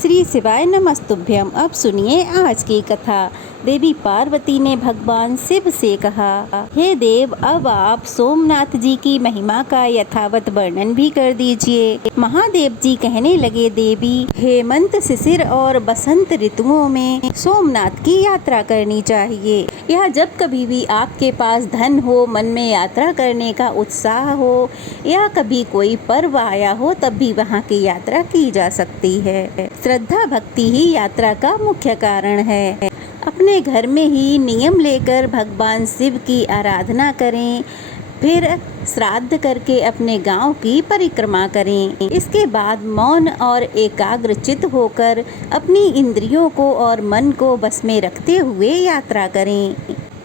श्री शिवाय नमस्तुभ्यम। अब सुनिए आज की कथा। देवी पार्वती ने भगवान शिव से कहा, हे देव, अब आप सोमनाथ जी की महिमा का यथावत वर्णन भी कर दीजिए। महादेव जी कहने लगे, देवी, हेमंत, शिशिर और बसंत ऋतुओं में सोमनाथ की यात्रा करनी चाहिए। यह जब कभी भी आपके पास धन हो, मन में यात्रा करने का उत्साह हो या कभी कोई पर्व आया हो, तब भी वहाँ की यात्रा की जा सकती है। श्रद्धा भक्ति ही यात्रा का मुख्य कारण है। अपने घर में ही नियम लेकर भगवान शिव की आराधना करें, फिर श्राद्ध करके अपने गांव की परिक्रमा करें। इसके बाद मौन और एकाग्रचित होकर अपनी इंद्रियों को और मन को बस में रखते हुए यात्रा करें।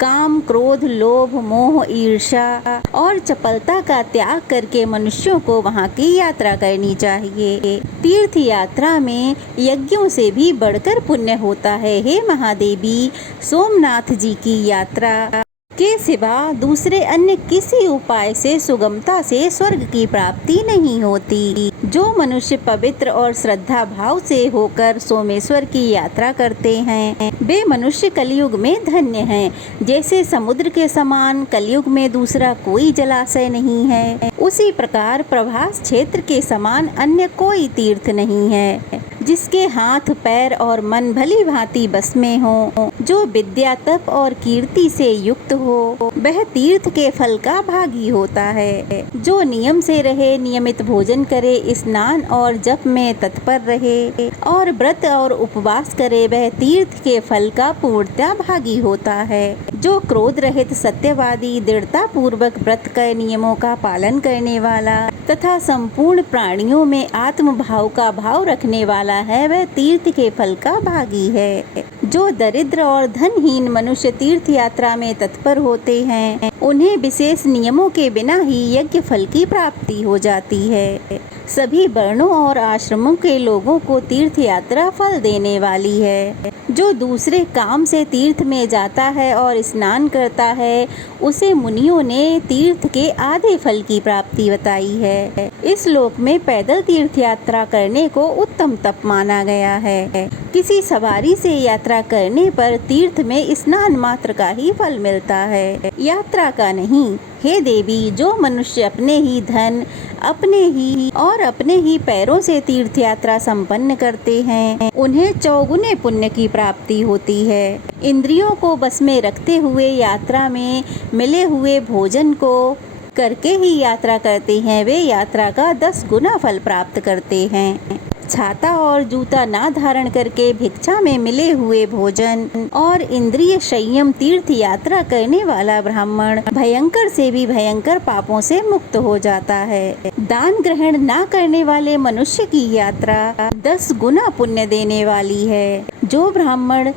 काम, क्रोध, लोभ, मोह, ईर्ष्या और चपलता का त्याग करके मनुष्यों को वहाँ की यात्रा करनी चाहिए। तीर्थ यात्रा में यज्ञों से भी बढ़कर पुण्य होता है। हे महादेवी, सोमनाथ जी की यात्रा के सिवा दूसरे अन्य किसी उपाय से सुगमता से स्वर्ग की प्राप्ति नहीं होती। जो मनुष्य पवित्र और श्रद्धा भाव से होकर सोमेश्वर की यात्रा करते हैं, वे मनुष्य कलयुग में धन्य हैं। जैसे समुद्र के समान कलयुग में दूसरा कोई जलाशय नहीं है, उसी प्रकार प्रभास क्षेत्र के समान अन्य कोई तीर्थ नहीं है। जिसके हाथ, पैर और मन भली भांति बस में हो, जो विद्या, तप और कीर्ति से युक्त हो, वह तीर्थ के फल का भागी होता है। जो नियम से रहे, नियमित भोजन करे, स्नान और जप में तत्पर रहे और व्रत और उपवास करे, वह तीर्थ के फल का पूर्णतः भागी होता है। जो क्रोध रहित, सत्यवादी, दृढ़ता पूर्वक व्रत के नियमों का पालन करने वाला तथा संपूर्ण प्राणियों में आत्म भाव का भाव रखने वाला है, वह तीर्थ के फल का भागी है। जो दरिद्र और धनहीन मनुष्य तीर्थ यात्रा में तत्पर होते हैं, उन्हें विशेष नियमों के बिना ही यज्ञ फल की प्राप्ति हो जाती है। सभी वर्णों और आश्रमों के लोगों को तीर्थ यात्रा फल देने वाली है। जो दूसरे काम से तीर्थ में जाता है और स्नान करता है, उसे मुनियों ने तीर्थ के आधे फल की प्राप्ति बताई है। इस लोक में पैदल तीर्थ यात्रा करने को उत्तम तप माना गया है। किसी सवारी से यात्रा करने पर तीर्थ में स्नान मात्र का ही फल मिलता है, यात्रा का नहीं। हे देवी, जो मनुष्य अपने ही धन, अपने ही पैरों से तीर्थ यात्रा संपन्न करते हैं, उन्हें चौगुने पुण्य की प्राप्ति होती है। इंद्रियों को बस में रखते हुए यात्रा में मिले हुए भोजन को करके ही यात्रा करते हैं, वे यात्रा का 10 गुना फल प्राप्त करते हैं। छाता और जूता ना धारण करके भिक्षा में मिले हुए भोजन और इंद्रिय संयम तीर्थ यात्रा करने वाला ब्राह्मण भयंकर से भी भयंकर पापों से मुक्त हो जाता है। दान ग्रहण ना करने वाले मनुष्य की यात्रा 10 गुना पुण्य देने वाली है। जो ब्राह्मण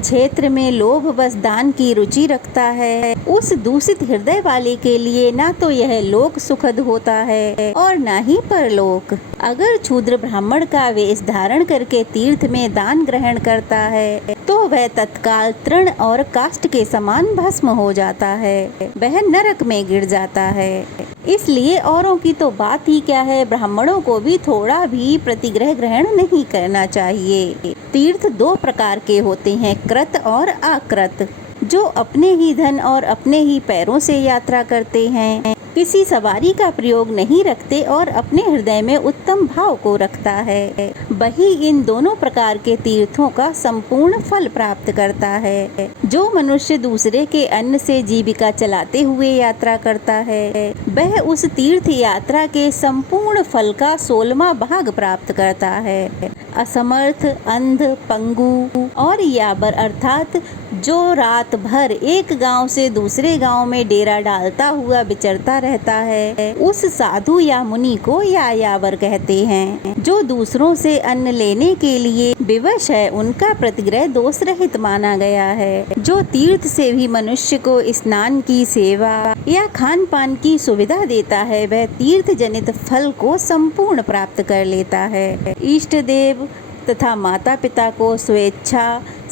क्षेत्र में लोभ बस दान की रुचि रखता है, उस दूषित हृदय वाले के लिए ना तो यह लोक सुखद होता है और ना ही परलोक। अगर शूद्र ब्राह्मण का वेश धारण करके तीर्थ में दान ग्रहण करता है, तो वह तत्काल तृण और काष्ठ के समान भस्म हो जाता है, वह नरक में गिर जाता है। इसलिए औरों की तो बात ही क्या है, ब्राह्मणों को भी थोड़ा भी प्रतिग्रह ग्रहण नहीं करना चाहिए। तीर्थ 2 प्रकार के होते हैं, कृत और अकृत। जो अपने ही धन और अपने ही पैरों से यात्रा करते हैं, किसी सवारी का प्रयोग नहीं रखते और अपने हृदय में उत्तम भाव को रखता है, वही इन दोनों प्रकार के तीर्थों का संपूर्ण फल प्राप्त करता है। जो मनुष्य दूसरे के अन्न से जीविका चलाते हुए यात्रा करता है, वह उस तीर्थ यात्रा के संपूर्ण फल का 16वां भाग प्राप्त करता है। असमर्थ, अंध, पंगु और याबर अर्थात जो रात भर एक गांव से दूसरे गांव में डेरा डालता हुआ विचरता रहता है, उस साधु या मुनि को यावर कहते हैं। जो दूसरों से अन्न लेने के लिए विवश है, उनका प्रतिग्रह दोष रहित माना गया है। जो तीर्थ से भी मनुष्य को स्नान की सेवा या खान पान की सुविधा देता है, वह तीर्थ जनित फल को संपूर्ण प्राप्त कर लेता है। इष्ट देव तथा माता पिता को स्वेच्छा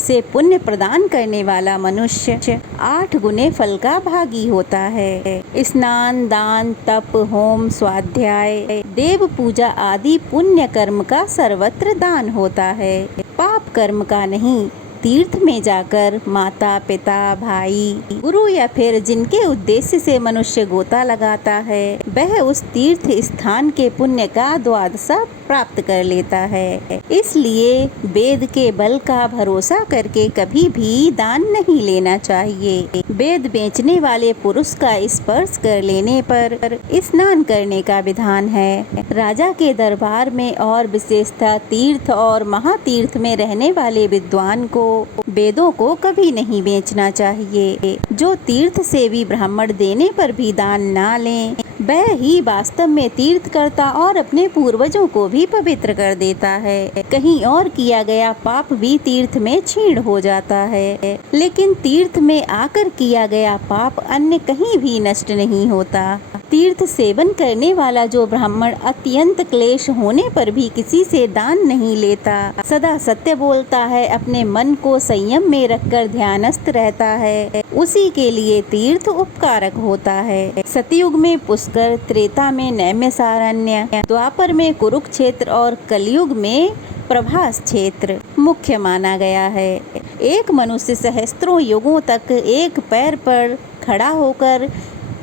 से पुण्य प्रदान करने वाला मनुष्य 8 गुने फल का भागी होता है। स्नान, दान, तप, होम, स्वाध्याय, देव पूजा आदि पुण्य कर्म का सर्वत्र दान होता है, पाप कर्म का नहीं। तीर्थ में जाकर माता, पिता, भाई, गुरु या फिर जिनके उद्देश्य से मनुष्य गोता लगाता है, वह उस तीर्थ स्थान के पुण्य का द्वादशा प्राप्त कर लेता है। इसलिए वेद के बल का भरोसा करके कभी भी दान नहीं लेना चाहिए। वेद बेचने वाले पुरुष का स्पर्श कर लेने पर स्नान करने का विधान है। राजा के दरबार में और विशेषतः तीर्थ और महातीर्थ में रहने वाले विद्वान को वेदों को कभी नहीं बेचना चाहिए। जो तीर्थ सेवी ब्राह्मण देने पर भी दान ना लें, वह ही वास्तव में तीर्थ करता और अपने पूर्वजों को भी पवित्र कर देता है। कहीं और किया गया पाप भी तीर्थ में क्षीण हो जाता है, लेकिन तीर्थ में आकर किया गया पाप अन्य कहीं भी नष्ट नहीं होता। तीर्थ सेवन करने वाला जो ब्राह्मण अत्यंत क्लेश होने पर भी किसी से दान नहीं लेता, सदा सत्य बोलता है, अपने मन को संयम में रखकर ध्यानस्थ रहता है, उसी के लिए तीर्थ उपकारक होता है। सतयुग में पुष्कर, त्रेता में नैमिषारण्य, द्वापर में कुरुक्षेत्र और कलयुग में प्रभास क्षेत्र मुख्य माना गया है। एक मनुष्य सहस्त्रों युगों तक एक पैर पर खड़ा होकर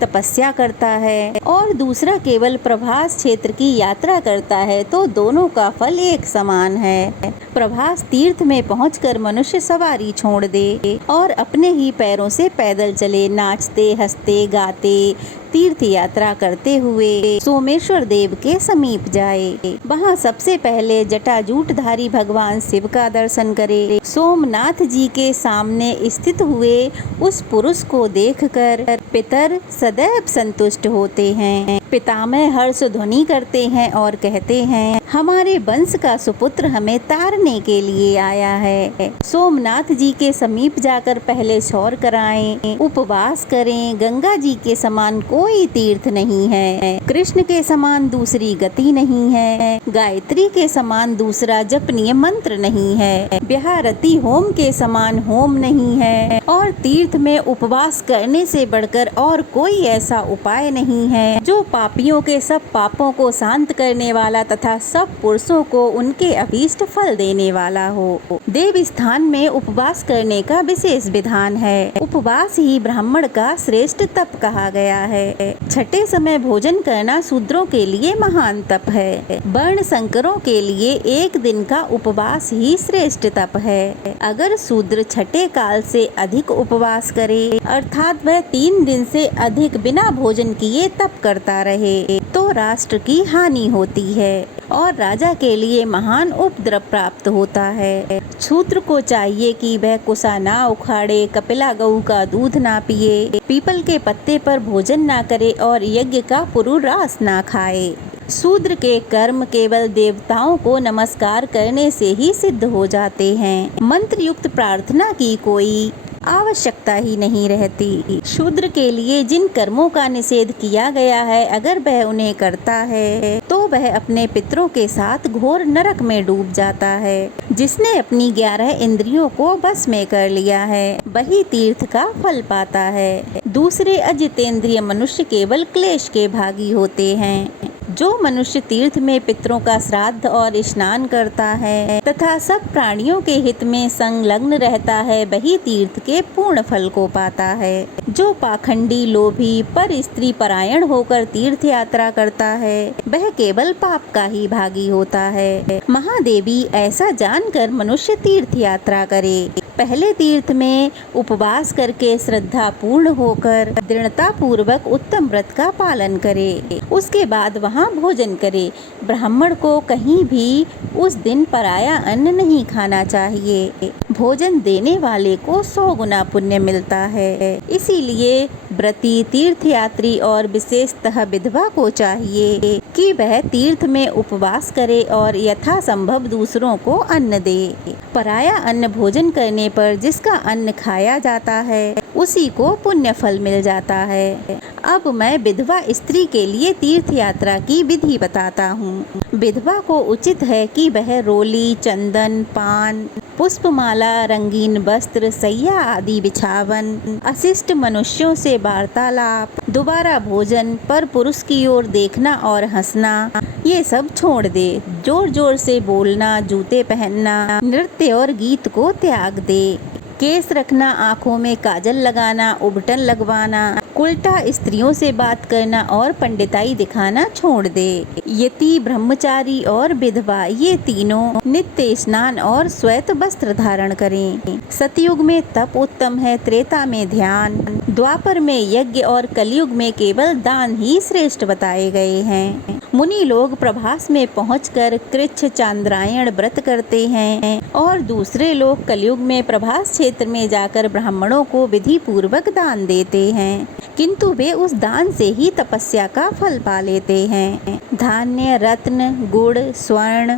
तपस्या करता है और दूसरा केवल प्रभास क्षेत्र की यात्रा करता है, तो दोनों का फल एक समान है। प्रभास तीर्थ में पहुंचकर मनुष्य सवारी छोड़ दे और अपने ही पैरों से पैदल चले, नाचते, हंसते, गाते, तीर्थ यात्रा करते हुए सोमेश्वर देव के समीप जाए। वहाँ सबसे पहले जटाजूटधारी भगवान शिव का दर्शन करे। सोमनाथ जी के सामने स्थित हुए उस पुरुष को देखकर पितर सदैव संतुष्ट होते हैं। पितामह हर्ष ध्वनि करते हैं और कहते हैं, हमारे वंश का सुपुत्र हमें तारने के लिए आया है। सोमनाथ जी के समीप जाकर पहले शौर कराएं, उपवास करें। गंगा जी के समान कोई तीर्थ नहीं है, कृष्ण के समान दूसरी गति नहीं है, गायत्री के समान दूसरा जपनीय मंत्र नहीं है, ब्याहरती होम के समान होम नहीं है, और तीर्थ में उपवास करने से बढ़कर और कोई ऐसा उपाय नहीं है जो पापियों के सब पापों को शांत करने वाला तथा सब पुरुषों को उनके अभीष्ट फल देने वाला हो। देव स्थान में उपवास करने का विशेष विधान है। उपवास ही ब्राह्मण का श्रेष्ठ तप कहा गया है। छठे समय भोजन करना शूद्रों के लिए महान तप है। वर्ण संकरों के लिए एक दिन का उपवास ही श्रेष्ठ तप है। अगर शूद्र छठे काल से अधिक उपवास करे, अर्थात वह 3 दिन से अधिक बिना भोजन किए तप करता रहे, तो राष्ट्र की हानि होती है और राजा के लिए महान उपद्रव प्राप्त होता है। शूद्र को चाहिए कि वह कुसा ना उखाड़े, कपिला गऊ का दूध ना पिए, पीपल के पत्ते पर भोजन ना करे और यज्ञ का पुरुरास ना खाए। शूद्र के कर्म केवल देवताओं को नमस्कार करने से ही सिद्ध हो जाते हैं। मंत्र युक्त प्रार्थना की कोई आवश्यकता ही नहीं रहती। शूद्र के लिए जिन कर्मों का निषेध किया गया है, अगर वह उन्हें करता है तो वह अपने पितरों के साथ घोर नरक में डूब जाता है। जिसने अपनी 11 इंद्रियों को बस में कर लिया है, वही तीर्थ का फल पाता है। दूसरे अजितेंद्रिय मनुष्य केवल क्लेश के भागी होते हैं। जो मनुष्य तीर्थ में पितरों का श्राद्ध और स्नान करता है तथा सब प्राणियों के हित में संलग्न रहता है, वही तीर्थ के पूर्ण फल को पाता है। जो पाखंडी, लोभी, पर स्त्री परायण होकर तीर्थ यात्रा करता है, वह केवल पाप का ही भागी होता है। महादेवी ऐसा जानकर मनुष्य तीर्थ यात्रा करे। पहले तीर्थ में उपवास करके श्रद्धा पूर्ण होकर दृढ़ता पूर्वक उत्तम व्रत का पालन करे। उसके बाद वहाँ भोजन करे। ब्राह्मण को कहीं भी उस दिन पराया अन्न नहीं खाना चाहिए। भोजन देने वाले को 100 गुना पुण्य मिलता है। इसीलिए व्रती, तीर्थयात्री और विशेषतः विधवा को चाहिए कि वह तीर्थ में उपवास करे और यथासंभव दूसरों को अन्न दे। पराया अन्न भोजन करने पर जिसका अन्न खाया जाता है उसी को पुण्य फल मिल जाता है। अब मैं विधवा स्त्री के लिए तीर्थ यात्रा की विधि बताता हूँ। विधवा को उचित है कि वह रोली, चंदन, पान, पुष्पमाला, रंगीन वस्त्र, सैया आदि बिछावन, अशिष्ट मनुष्यों से वार्तालाप, दोबारा भोजन, पर पुरुष की ओर देखना और हंसना, ये सब छोड़ दे। जोर जोर से बोलना, जूते पहनना, नृत्य और गीत को त्याग दे। केस रखना, आँखों में काजल लगाना, उबटन लगवाना, उल्टा स्त्रियों से बात करना और पंडिताई दिखाना छोड़ दे। यति, ब्रह्मचारी और विधवा ये तीनों नित्य स्नान और श्वेत वस्त्र धारण करें। सतयुग में तप उत्तम है, त्रेता में ध्यान, द्वापर में यज्ञ और कलयुग में केवल दान ही श्रेष्ठ बताए गए हैं। मुनि लोग प्रभास में पहुंचकर कृच्छ चांद्रायण व्रत करते हैं और दूसरे लोग कलयुग में प्रभास क्षेत्र में जाकर ब्राह्मणों को विधि पूर्वक दान देते हैं, किंतु वे उस दान से ही तपस्या का फल पा लेते हैं। धान्य, रत्न, गुड़, स्वर्ण,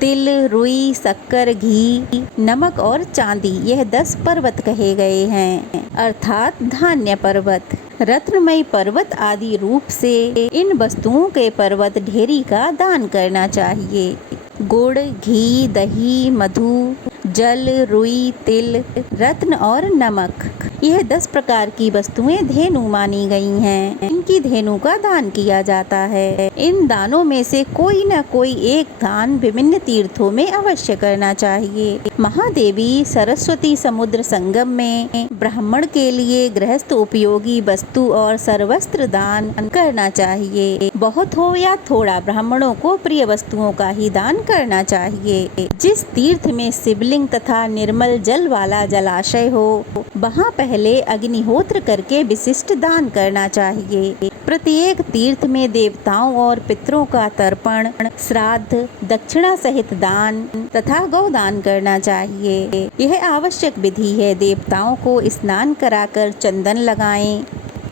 तिल, रुई, शक्कर, घी, नमक और चांदी यह 10 पर्वत कहे गए हैं, अर्थात धान्य पर्वत, रत्नमयी पर्वत आदि रूप से इन वस्तुओं के पर्वत ढेरी का दान करना चाहिए। गुड़, घी, दही, मधु, जल, रुई, तिल, रत्न और नमक यह 10 प्रकार की वस्तुएं धेनु मानी गई हैं। इनकी धेनु का दान किया जाता है। इन दानों में से कोई न कोई एक दान विभिन्न तीर्थों में अवश्य करना चाहिए। महादेवी सरस्वती समुद्र संगम में ब्राह्मण के लिए गृहस्थ उपयोगी वस्तु और सर्वस्त्र दान करना चाहिए। बहुत हो या थोड़ा, ब्राह्मणों को प्रिय वस्तुओं का ही दान करना चाहिए। जिस तीर्थ में शिवलिंग तथा निर्मल जल वाला जलाशय हो वहाँ पहले अग्निहोत्र करके विशिष्ट दान करना चाहिए। प्रत्येक तीर्थ में देवताओं और पितरों का तर्पण, श्राद्ध, दक्षिणा सहित दान तथा गौदान करना चाहिए। यह आवश्यक विधि है। देवताओं को स्नान कराकर चंदन लगाएं,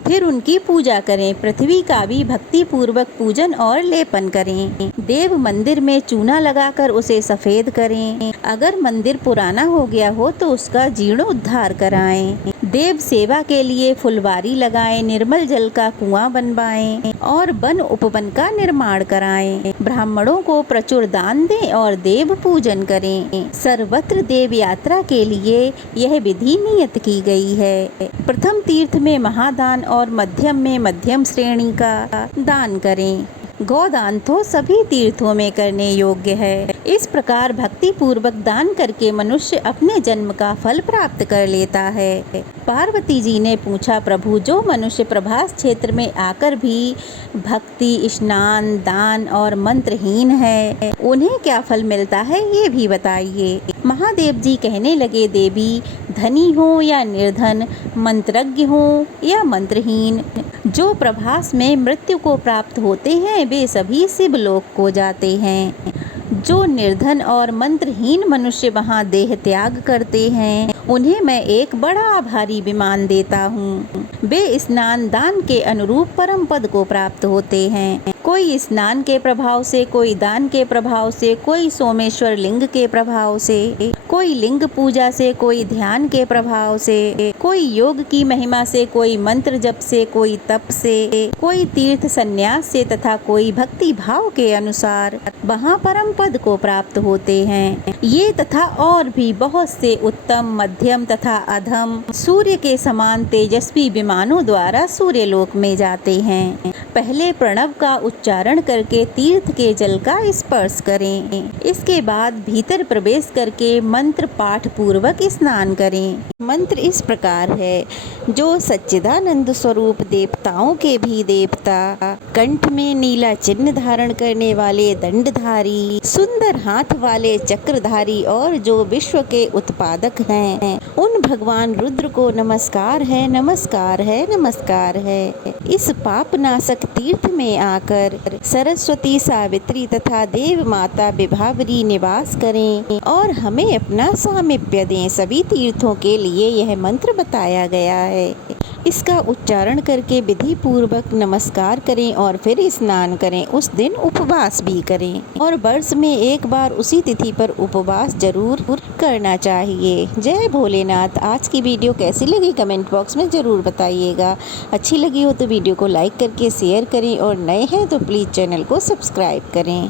फिर उनकी पूजा करें। पृथ्वी का भी भक्ति पूर्वक पूजन और लेपन करें। देव मंदिर में चूना लगाकर उसे सफेद करें। अगर मंदिर पुराना हो गया हो तो उसका जीर्णोद्धार कराएं। देव सेवा के लिए फुलवारी लगाएं, निर्मल जल का कुआं बनवाएं और वन उपवन का निर्माण कराएं। ब्राह्मणों को प्रचुर दान दें और देव पूजन करें। सर्वत्र देव यात्रा के लिए यह विधि नियत की गई है। प्रथम तीर्थ में महादान और मध्यम में मध्यम श्रेणी का दान करें। गौदान तो सभी तीर्थों में करने योग्य है। इस प्रकार भक्ति पूर्वक दान करके मनुष्य अपने जन्म का फल प्राप्त कर लेता है। पार्वती जी ने पूछा, प्रभु, जो मनुष्य प्रभास क्षेत्र में आकर भी भक्ति, स्नान, दान और मंत्रहीन है, उन्हें क्या फल मिलता है ये भी बताइए। महादेव जी कहने लगे, देवी, धनी हो या निर्धन, मंत्रज्ञ हो या मंत्रहीन, जो प्रभास में मृत्यु को प्राप्त होते हैं वे सभी शिवलोक को जाते हैं। जो निर्धन और मंत्रहीन मनुष्य वहाँ देह त्याग करते हैं उन्हें मैं एक बड़ा भारी विमान देता हूँ। वे स्नान दान के अनुरूप परम पद को प्राप्त होते हैं। कोई स्नान के प्रभाव से, कोई दान के प्रभाव से, कोई सोमेश्वर लिंग के प्रभाव से, कोई लिंग पूजा से, कोई ध्यान के प्रभाव से, कोई योग की महिमा से, कोई मंत्र जप से, कोई तप से, कोई तीर्थ संन्यास से तथा कोई भक्ति भाव के अनुसार वहाँ परम पद को प्राप्त होते हैं। ये तथा और भी बहुत से उत्तम, मध्यम तथा अधम सूर्य के समान तेजस्वी विमानों द्वारा सूर्यलोक में जाते हैं। पहले प्रणव का उच्चारण करके तीर्थ के जल का स्पर्श करें। इसके बाद भीतर प्रवेश करके मंत्र पाठ पूर्वक स्नान करें। मंत्र इस प्रकार है, जो सच्चिदानंद स्वरूप देवताओं के भी देवता, कंठ में नीला चिन्ह धारण करने वाले दंडधारी, सुंदर हाथ वाले चक्रधारी और जो विश्व के उत्पादक हैं, उन भगवान रुद्र को नमस्कार है, नमस्कार है, नमस्कार है। इस पापनाशक तीर्थ में आकर सरस्वती, सावित्री तथा देव माता विभावरी निवास करें और हमें अपना सामीप्य दें। सभी तीर्थों के लिए लिए यह मंत्र बताया गया है। इसका उच्चारण करके विधि पूर्वक नमस्कार करें और फिर स्नान करें। उस दिन उपवास भी करें और वर्ष में एक बार उसी तिथि पर उपवास जरूर करना चाहिए। जय भोलेनाथ। आज की वीडियो कैसी लगी कमेंट बॉक्स में ज़रूर बताइएगा। अच्छी लगी हो तो वीडियो को लाइक करके शेयर करें और नए हैं तो प्लीज़ चैनल को सब्सक्राइब करें।